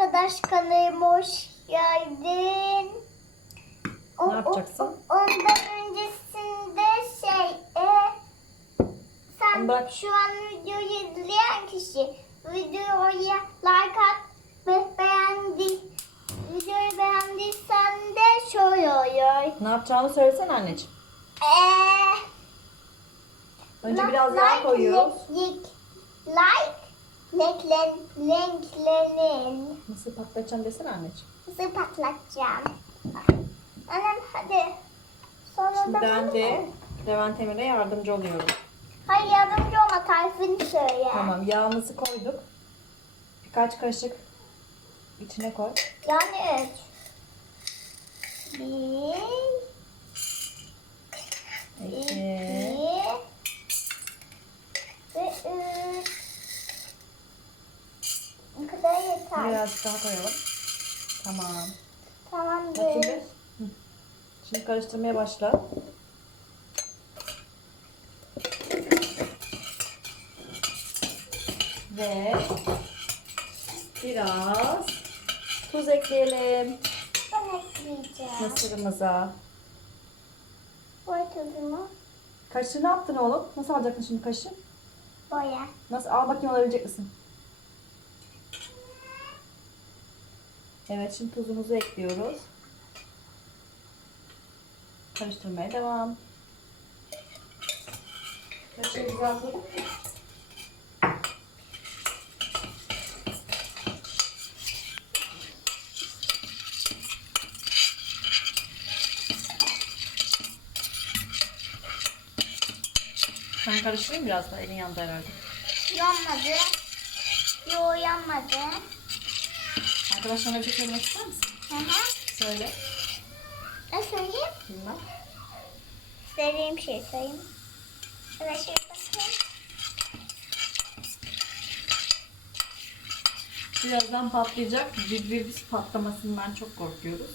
arkadaş kanalıma hoş geldin. O- Ne yapacaksın? o- ondan öncesinde şey e, sen Bak. şu an videoyu izleyen kişi videoya like at ve beğendi videoyu beğendiysen de şöyle oluyor. Ne yapacağını söylesene anneciğim. Eee Önce biraz yağ koyuyoruz. Like, like, renklen, renklenin. Mısır patlatacağım desene anneciğim. Mısır patlatacağım. Annem hadi. Sonra Şimdi da ben de Levent Emir'e yardımcı oluyorum. Hayır yardımcı olma tarifini söyle. Tamam yağımızı koyduk. Birkaç kaşık içine koy. Yani üç. Bir, İki. iki ve üç. Bu yeter. Biraz daha koyalım. Tamam. Tamamdır. Bakayım bir. Şimdi karıştırmaya başla. Ve biraz tuz ekleyelim Ben ekleyeceğim. mısırımıza. Boy tuzumu. Kaşığı ne yaptın oğlum? Nasıl alacaksın şimdi kaşığı? Boya. Nasıl? Al bakayım alabilecek misin? Evet şimdi tuzumuzu ekliyoruz. Karıştırmaya devam. Kaşığı güzel koy. Ben karıştırayım biraz da elin yanında herhalde. Yanmadı. Yo yanmadı. Arkadaşlarına bir şey söylemek ister misin? Hı hı. Söyle. Ne söyleyeyim? Bilmem. Söyleyeyim şey söyleyeyim. Birazdan patlayacak. Bir bir biz patlamasından çok korkuyoruz.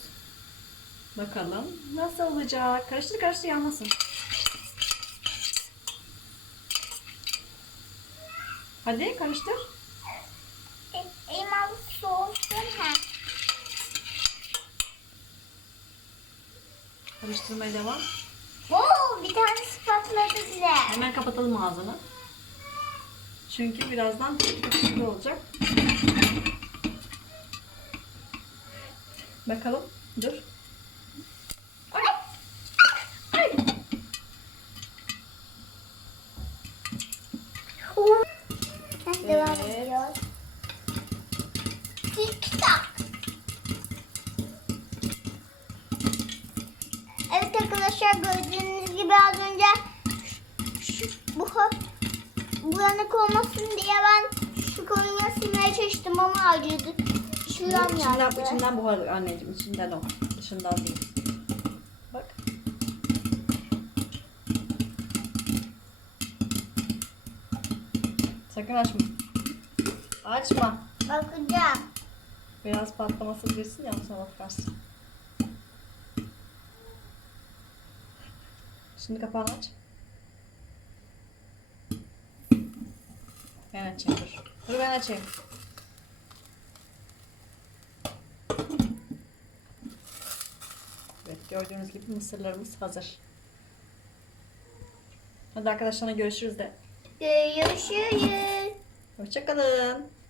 Bakalım nasıl olacak? Karıştır karıştır yanmasın. Hadi karıştır. Karıştırmaya devam. Oo, bir tane patladı bile. Hemen kapatalım ağzını. Çünkü birazdan köpüklü olacak. Bakalım. Dur. Ay. Ay. Devam ediyoruz. Tik tak. Evet arkadaşlar gördüğünüz gibi az önce şu, buhar bulanık olmasın diye ben şu konuyu silmeye çalıştım ama acıdı. Şuram Bu içinden, yandı. içinden buhar anneciğim. içinden o. Dışından değil. Bak. Sakın açma. Açma. Bakacağım. Biraz patlaması girsin ya sonra bakarsın. Şimdi kapağını aç. Ben açayım dur. Dur ben açayım. Evet gördüğünüz gibi mısırlarımız hazır. Hadi arkadaşlarla görüşürüz de. Görüşürüz. Hoşçakalın.